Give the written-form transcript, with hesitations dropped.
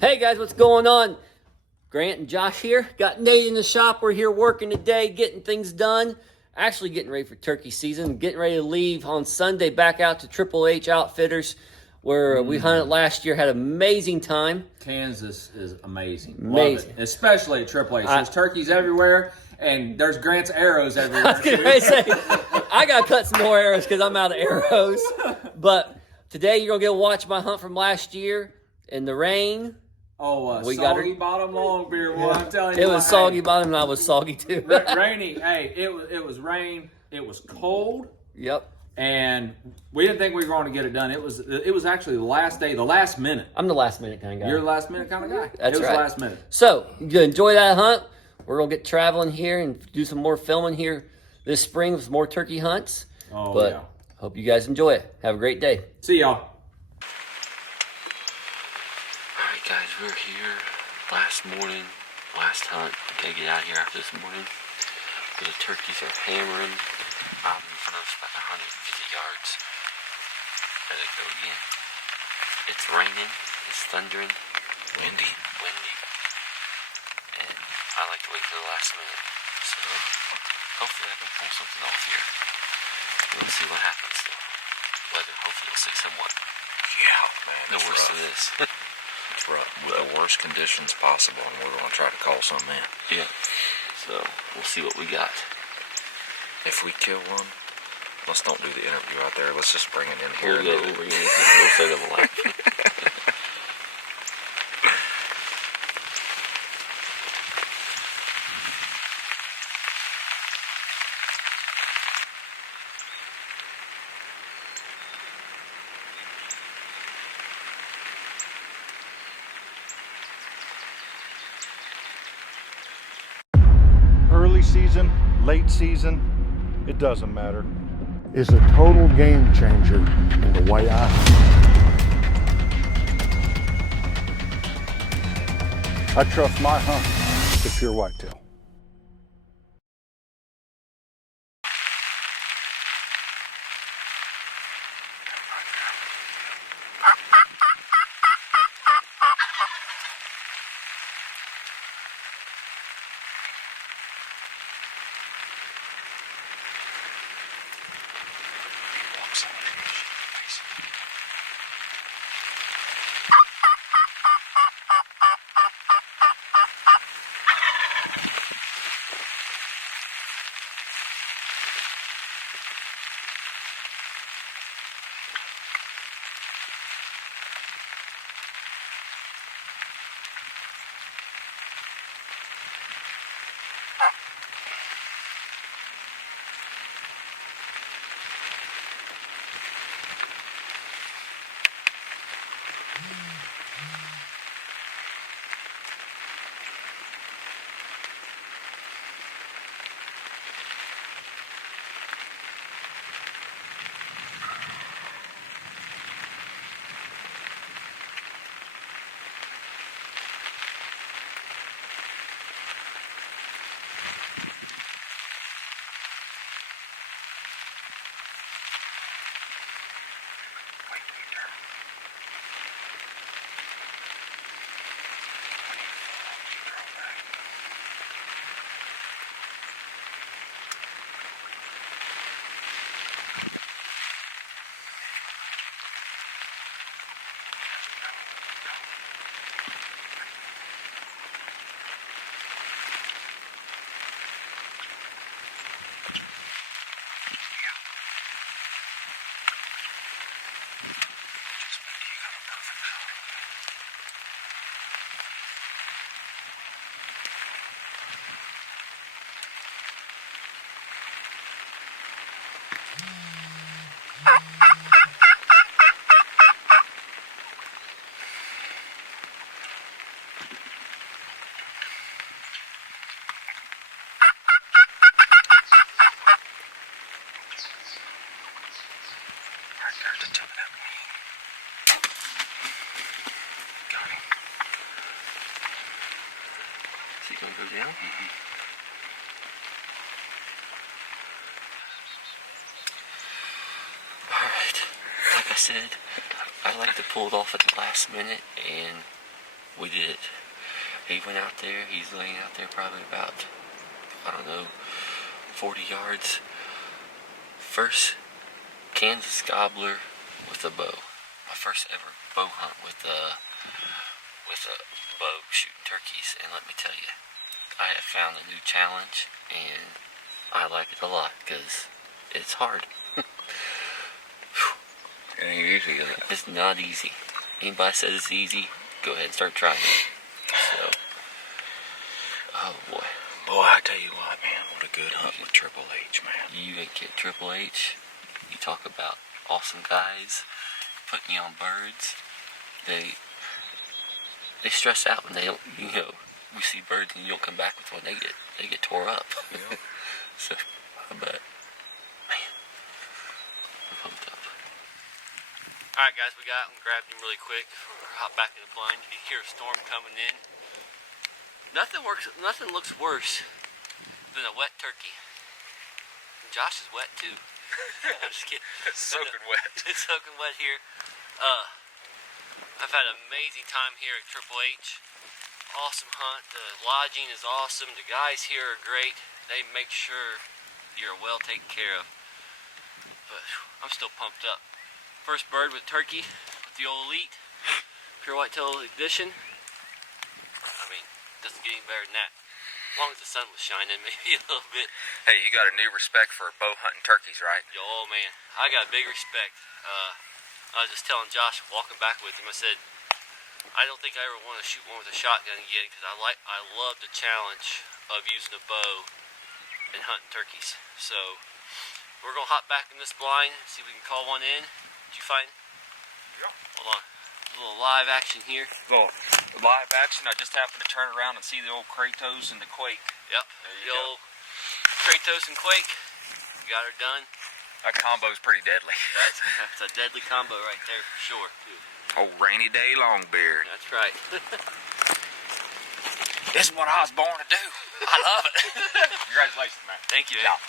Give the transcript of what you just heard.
Hey guys, what's going on? Grant and Josh here. Got Nate in the shop. We're here working today, getting things done. Actually getting ready for turkey season. Getting ready to leave on Sunday back out to Triple H Outfitters where we hunted last year. Had an amazing time. Kansas is amazing. Amazing. Love it. Especially at Triple H. There's turkeys everywhere, and there's Grant's arrows everywhere. I was gonna say, I got to cut some more arrows because I'm out of arrows. But today you're going to get to watch my hunt from last year in the rain. Oh, We got soggy her. bottom Longbeard. Well, I'm telling you, It was soggy bottom and I was soggy too. Rainy. Hey, it was rain. It was cold. Yep. And we didn't think we were going to get it done. It was actually the last day, the last minute. I'm the last minute kind of guy. You're the last minute kind of guy. That's it was right. the last minute. So, you enjoy that hunt. We're going to get traveling here and do some more filming here this spring with more turkey hunts. Oh, but yeah. hope you guys enjoy it. Have a great day. See y'all. Alright guys, we're here. Last morning, last hunt. Gotta get out of here after this morning. The turkeys are hammering. Out in front of us about 150 yards. There they go again. It's raining, it's thundering, windy. And I like to wait for the last minute. So hopefully I can pull something off here. We'll see what happens though. The weather hopefully will stay somewhat. Yeah, man. No worse than this. It's rough. With the worst conditions possible, and we're going to try to call some in. Yeah. So we'll see what we got. If we kill one, let's don't do the interview out there. Let's just bring it in here. We'll say them alive. Early season, late season, it doesn't matter. It's a total game changer in the way I hunt. I trust my hunt to pure whitetail. Is he going to go down? Alright, like I said, I like to pull it off at the last minute, and we did it. He went out there, he's laying out there probably about, I don't know, 40 yards. First Kansas gobbler with a bow. My first ever bow hunt with a bow shooting turkeys. And let me tell you, I have found a new challenge and I like it a lot because it's hard. It ain't easy, is it? It's not easy. Anybody says it's easy, go ahead and start trying it. So, oh boy. Boy, I tell you what, man, what a good hunt with Triple H, man. You get Triple H, you talk about awesome guys, putting you on birds. They stress out when they don't, we see birds and you don't come back with one, they get tore up. Yep. So, I bet. Man, I'm pumped up. Alright guys, we got out and grabbed him really quick. We're hot back in the blind. You hear a storm coming in. Nothing looks worse than a wet turkey. And Josh is wet too. I'm just kidding. It's soaking wet. It's soaking wet here. I've had an amazing time here at Triple H. Awesome hunt. The lodging is awesome. The guys here are great. They make sure you're well taken care of. But I'm still pumped up. First bird with turkey with the old Elite Pure Whitetail Edition. I mean, doesn't get any better than that. As long as the sun was shining, maybe a little bit. Hey, you got a new respect for bow hunting turkeys, right? Oh man, I got big respect. I was just telling Josh, walking back with him, I said, I don't think I ever want to shoot one with a shotgun again because I love the challenge of using a bow and hunting turkeys. So we're gonna hop back in this blind, see if we can call one in. Did you find? Yeah. Hold on, a little live action here. Well, live action, I just happened to turn around and see the old Kratos and the Quake. Yep, the old Kratos and Quake. Got her done. That combo's pretty deadly. That's a deadly combo right there for sure. Old rainy day Longbeard. That's right. This is what I was born to do. I love it. Congratulations, man. Thank you. Yeah.